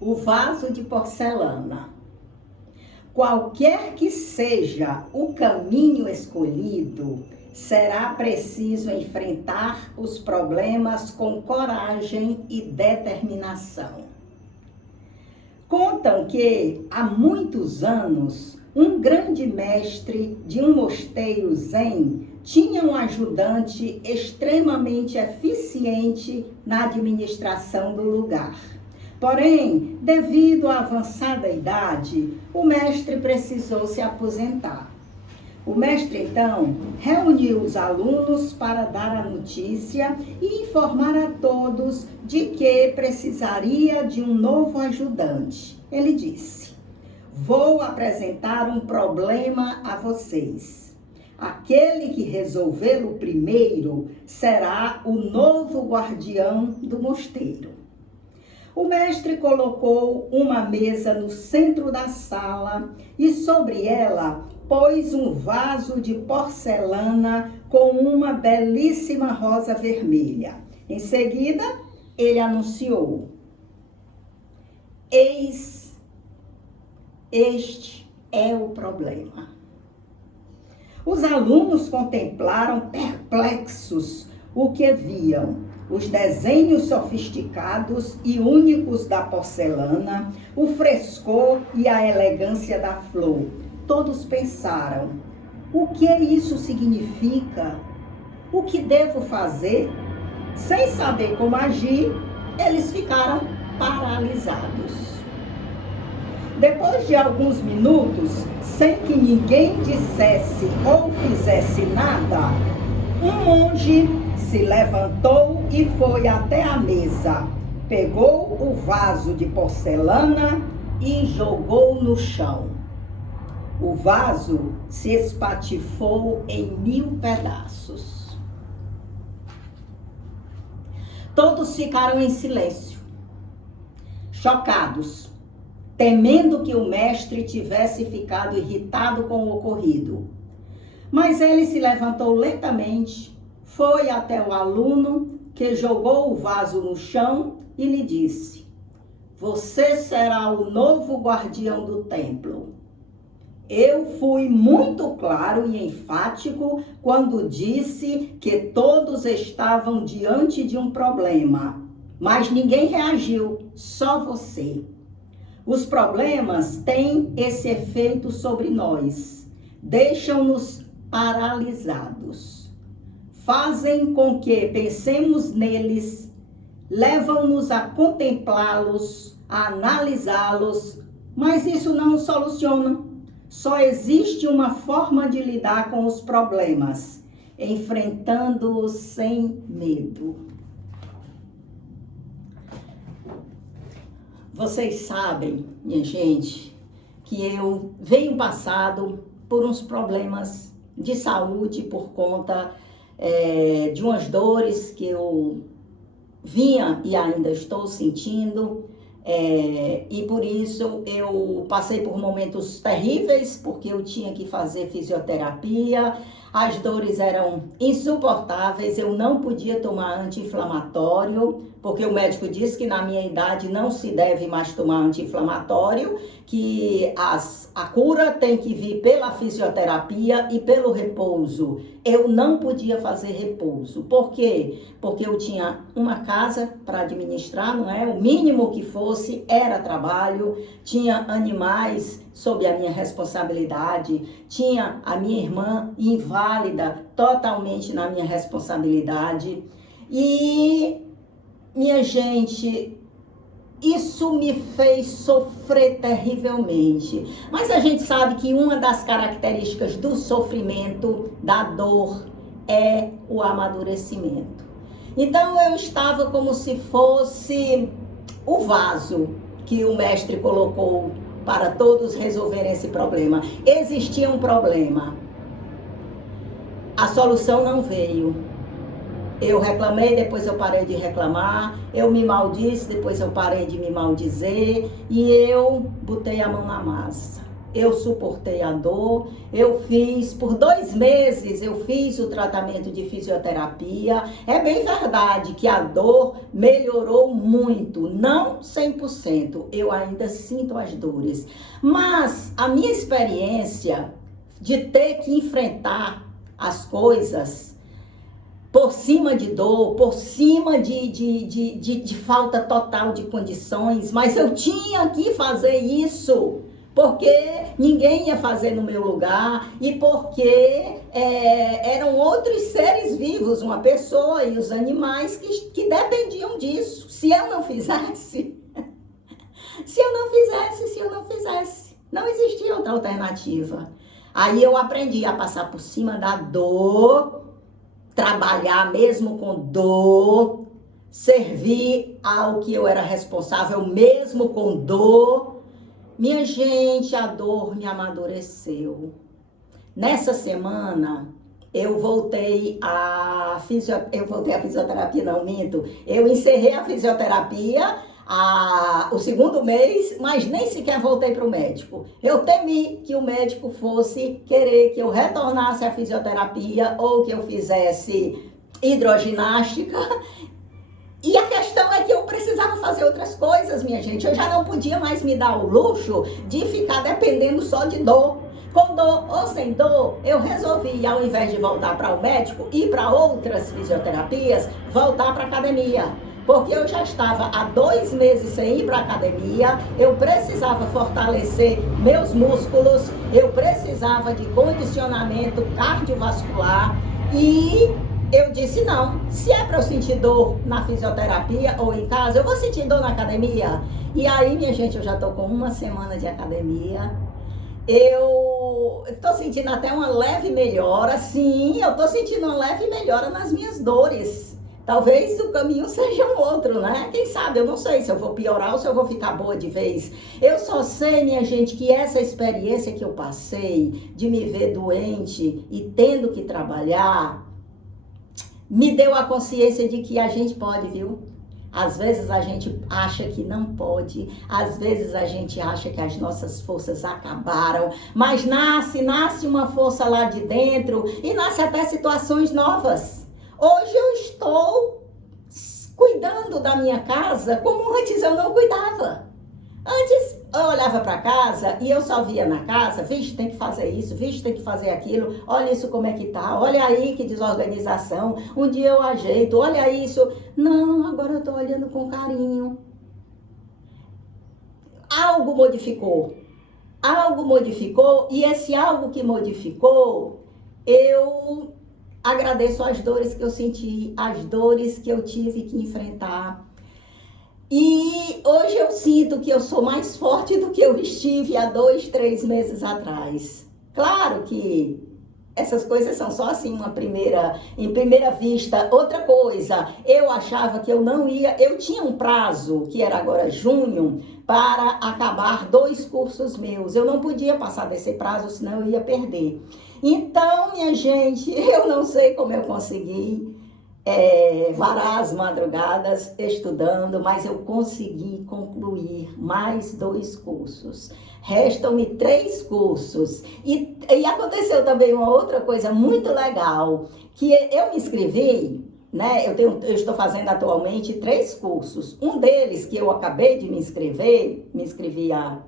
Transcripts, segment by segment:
O vaso de porcelana. Qualquer que seja o caminho escolhido, será preciso enfrentar os problemas com coragem e determinação. Contam que, há muitos anos, um grande mestre de um mosteiro zen tinha um ajudante extremamente eficiente na administração do lugar. Porém, devido à avançada idade, o mestre precisou se aposentar. O mestre, então, reuniu os alunos para dar a notícia e informar a todos de que precisaria de um novo ajudante. Ele disse: "Vou apresentar um problema a vocês. Aquele que resolvê-lo primeiro será o novo guardião do mosteiro." O mestre colocou uma mesa no centro da sala e sobre ela pôs um vaso de porcelana com uma belíssima rosa vermelha. Em seguida, ele anunciou: "Eis, este é o problema." Os alunos contemplaram perplexos o que viam: os desenhos sofisticados e únicos da porcelana, o frescor e a elegância da flor. Todos pensaram: o que isso significa? O que devo fazer? Sem saber como agir, eles ficaram paralisados. Depois de alguns minutos, sem que ninguém dissesse ou fizesse nada, um monge se levantou e foi até a mesa, pegou o vaso de porcelana e jogou no chão. O vaso se espatifou em 1000 pedaços. Todos ficaram em silêncio, chocados, temendo que o mestre tivesse ficado irritado com o ocorrido. Mas ele se levantou lentamente, foi até o aluno que jogou o vaso no chão e lhe disse: "Você será o novo guardião do templo." Eu fui muito claro e enfático quando disse que todos estavam diante de um problema, mas ninguém reagiu, só você. Os problemas têm esse efeito sobre nós, deixam-nos paralisados, fazem com que pensemos neles, levam-nos a contemplá-los, a analisá-los, mas isso não os soluciona. Só existe uma forma de lidar com os problemas: enfrentando-os sem medo. Vocês sabem, minha gente, que eu venho passado por uns problemas de saúde por conta de umas dores que eu vinha e ainda estou sentindo. E por isso eu passei por momentos terríveis, porque eu tinha que fazer fisioterapia, as dores eram insuportáveis, eu não podia tomar anti-inflamatório, porque o médico disse que na minha idade não se deve mais tomar anti-inflamatório, que a cura tem que vir pela fisioterapia e pelo repouso. Eu não podia fazer repouso. Por quê? Porque eu tinha uma casa para administrar, não é? O mínimo que fosse era trabalho, tinha animais sob a minha responsabilidade, tinha a minha irmã inválida totalmente na minha responsabilidade. E, minha gente, isso me fez sofrer terrivelmente. Mas a gente sabe que uma das características do sofrimento, da dor, é o amadurecimento. Então eu estava como se fosse o vaso que o mestre colocou para todos resolverem esse problema. Existia um problema. A solução não veio. Eu reclamei, depois eu parei de reclamar. Eu me maldisse, depois eu parei de me maldizer. E eu botei a mão na massa. eu suportei a dor, eu fiz, por 2 meses, eu fiz o tratamento de fisioterapia. É bem verdade que a dor melhorou muito, não 100%, eu ainda sinto as dores. Mas a minha experiência de ter que enfrentar as coisas por cima de dor, por cima de falta total de condições, mas eu tinha que fazer isso, porque ninguém ia fazer no meu lugar e porque eram outros seres vivos, uma pessoa e os animais que dependiam disso. Se eu não fizesse, não existia outra alternativa. Aí eu aprendi a passar por cima da dor, trabalhar mesmo com dor, servir ao que eu era responsável mesmo com dor. Minha gente, a dor me amadureceu. Nessa semana, eu voltei à fisioterapia, não minto. Eu encerrei a fisioterapia o 2º mês, mas nem sequer voltei para o médico. Eu temi que o médico fosse querer que eu retornasse à fisioterapia ou que eu fizesse hidroginástica. E a questão é que eu precisava fazer outras coisas, minha gente. Eu já não podia mais me dar o luxo de ficar dependendo só de dor. Com dor ou sem dor, eu resolvi, ao invés de voltar para o médico e para outras fisioterapias, voltar para a academia. Porque eu já estava há 2 meses sem ir para a academia, eu precisava fortalecer meus músculos, eu precisava de condicionamento cardiovascular e eu disse não, se é para eu sentir dor na fisioterapia ou em casa, eu vou sentir dor na academia. E aí, minha gente, eu já estou com 1 semana de academia. Eu estou sentindo até uma leve melhora, sim, eu estou sentindo uma leve melhora nas minhas dores. Talvez o caminho seja um outro, né? Quem sabe, eu não sei se eu vou piorar ou se eu vou ficar boa de vez. Eu só sei, minha gente, que essa experiência que eu passei de me ver doente e tendo que trabalhar, me deu a consciência de que a gente pode, viu? Às vezes a gente acha que não pode, às vezes a gente acha que as nossas forças acabaram, mas nasce uma força lá de dentro e nasce até situações novas. Hoje eu estou cuidando da minha casa como antes eu não cuidava. Antes eu olhava para casa e eu só via na casa, vixe, tem que fazer isso, vixe, tem que fazer aquilo, olha isso como é que tá, olha aí que desorganização, um dia eu ajeito, olha isso. Não, agora eu tô olhando com carinho. Algo modificou e esse algo que modificou, eu agradeço as dores que eu senti, as dores que eu tive que enfrentar. E hoje eu sinto que eu sou mais forte do que eu estive há 2, 3 meses atrás. Claro que essas coisas são só assim em primeira vista. Outra coisa, eu achava que eu não ia, eu tinha um prazo, que era agora junho, para acabar 2 cursos meus. Eu não podia passar desse prazo, senão eu ia perder. Então, minha gente, eu não sei como eu consegui varar as madrugadas estudando, mas eu consegui concluir mais 2 cursos. Restam-me 3 cursos. E aconteceu também uma outra coisa muito legal, que eu me inscrevi, né? Eu estou fazendo atualmente 3 cursos. Um deles, que eu acabei de me inscrevi há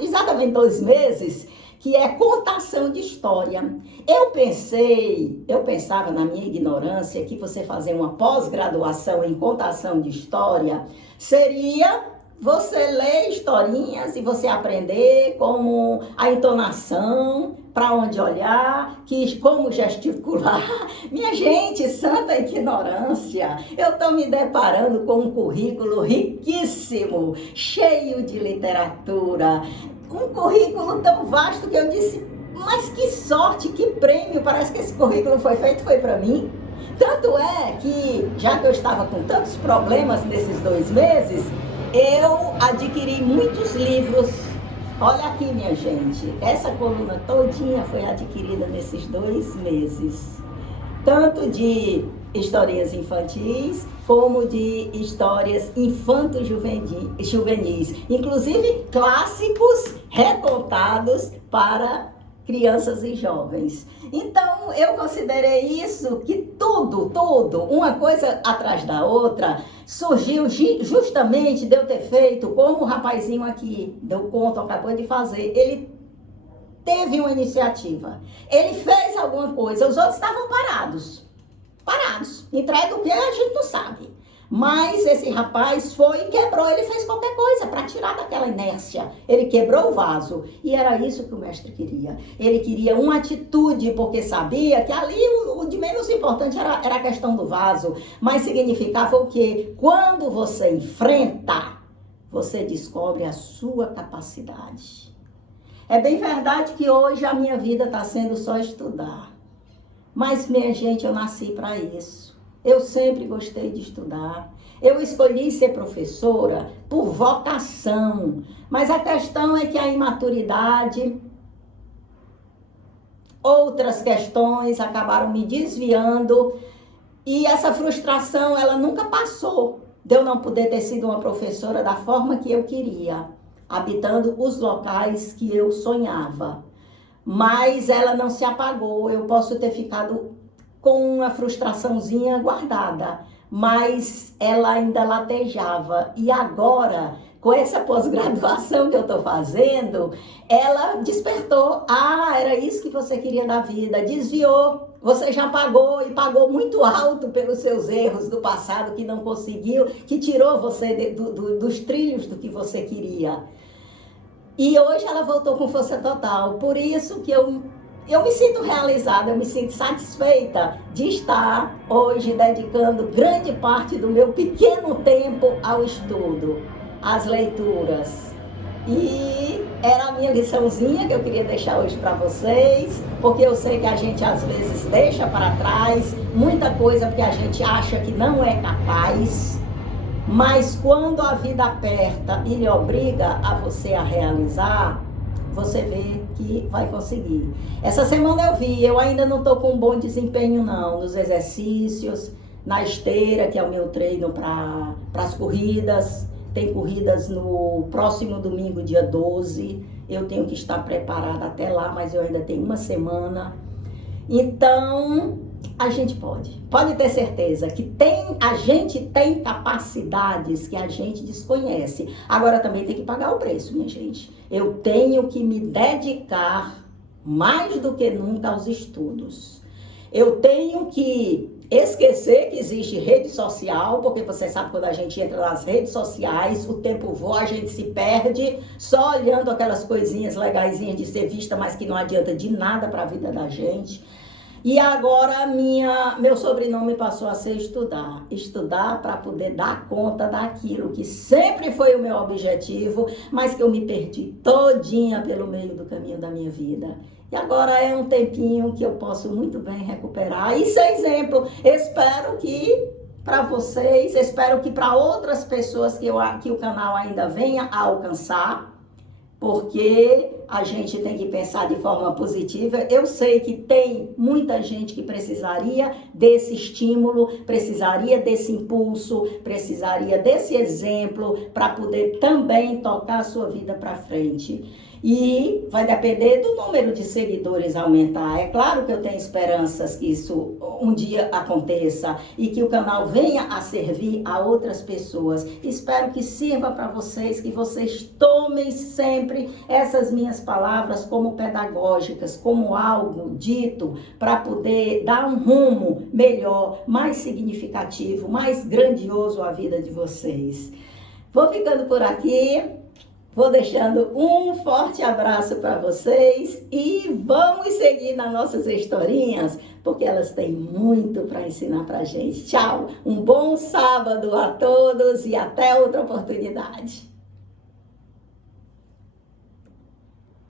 exatamente 2 meses, que é contação de história. Eu pensava na minha ignorância que você fazer uma pós-graduação em contação de história seria você ler historinhas e você aprender como a entonação, para onde olhar, como gesticular. Minha gente, santa ignorância! Eu estou me deparando com um currículo riquíssimo, cheio de literatura, um currículo tão vasto que eu disse, mas que sorte, que prêmio, parece que esse currículo foi para mim. Tanto é que, já que eu estava com tantos problemas nesses 2 meses, eu adquiri muitos livros. Olha aqui, minha gente, essa coluna todinha foi adquirida nesses 2 meses. Tanto de historinhas infantis, como de histórias infanto-juvenis, inclusive clássicos recontados para crianças e jovens. Então, eu considerei isso, que tudo, uma coisa atrás da outra, surgiu justamente de eu ter feito, como o rapazinho aqui deu conta, acabou de fazer. Ele teve uma iniciativa, ele fez alguma coisa, os outros estavam parados, entregue o que a gente não sabe. Mas esse rapaz foi e quebrou, ele fez qualquer coisa para tirar daquela inércia. Ele quebrou o vaso e era isso que o mestre queria. Ele queria uma atitude, porque sabia que ali o de menos importante era a questão do vaso. Mas significava o quê? Quando você enfrenta, você descobre a sua capacidade. É bem verdade que hoje a minha vida está sendo só estudar. Mas, minha gente, eu nasci para isso. Eu sempre gostei de estudar. Eu escolhi ser professora por vocação. Mas a questão é que a imaturidade, outras questões acabaram me desviando. E essa frustração, ela nunca passou de eu não poder ter sido uma professora da forma que eu queria, habitando os locais que eu sonhava. Mas ela não se apagou. Eu posso ter ficado com uma frustraçãozinha guardada, mas ela ainda latejava. E agora, com essa pós-graduação que eu estou fazendo, ela despertou. Ah, era isso que você queria da vida. Desviou. Você já pagou, e pagou muito alto pelos seus erros do passado que não conseguiu, que tirou você dos trilhos do que você queria. E hoje ela voltou com força total. Por isso que eu me sinto realizada, eu me sinto satisfeita de estar hoje dedicando grande parte do meu pequeno tempo ao estudo, às leituras. E era a minha liçãozinha que eu queria deixar hoje para vocês, porque eu sei que a gente às vezes deixa para trás muita coisa porque a gente acha que não é capaz. Mas quando a vida aperta e lhe obriga a você a realizar, você vê que vai conseguir. Essa semana eu ainda não estou com um bom desempenho não, nos exercícios, na esteira, que é o meu treino para as corridas. Tem corridas no próximo domingo, dia 12. Eu tenho que estar preparada até lá, mas eu ainda tenho uma semana. Então, a gente pode ter certeza que a gente tem capacidades que a gente desconhece. Agora também tem que pagar o preço, minha gente. Eu tenho que me dedicar mais do que nunca aos estudos. Eu tenho que esquecer que existe rede social, porque você sabe quando a gente entra nas redes sociais, o tempo voa, a gente se perde só olhando aquelas coisinhas legaisinhas de ser vista, mas que não adianta de nada para a vida da gente. E agora meu sobrenome passou a ser estudar. Estudar para poder dar conta daquilo que sempre foi o meu objetivo, mas que eu me perdi todinha pelo meio do caminho da minha vida. E agora é um tempinho que eu posso muito bem recuperar. Isso é exemplo. Espero que para vocês, espero que para outras pessoas que o canal ainda venha a alcançar, porque a gente tem que pensar de forma positiva. Eu sei que tem muita gente que precisaria desse estímulo, precisaria desse impulso, precisaria desse exemplo para poder também tocar a sua vida para frente. E vai depender do número de seguidores aumentar. É claro que eu tenho esperanças que isso um dia aconteça e que o canal venha a servir a outras pessoas. Espero que sirva para vocês, que vocês tomem sempre essas minhas palavras como pedagógicas, como algo dito para poder dar um rumo melhor, mais significativo, mais grandioso à vida de vocês. Vou ficando por aqui. Vou deixando um forte abraço para vocês e vamos seguir nas nossas historinhas, porque elas têm muito para ensinar para a gente. Tchau, um bom sábado a todos e até outra oportunidade.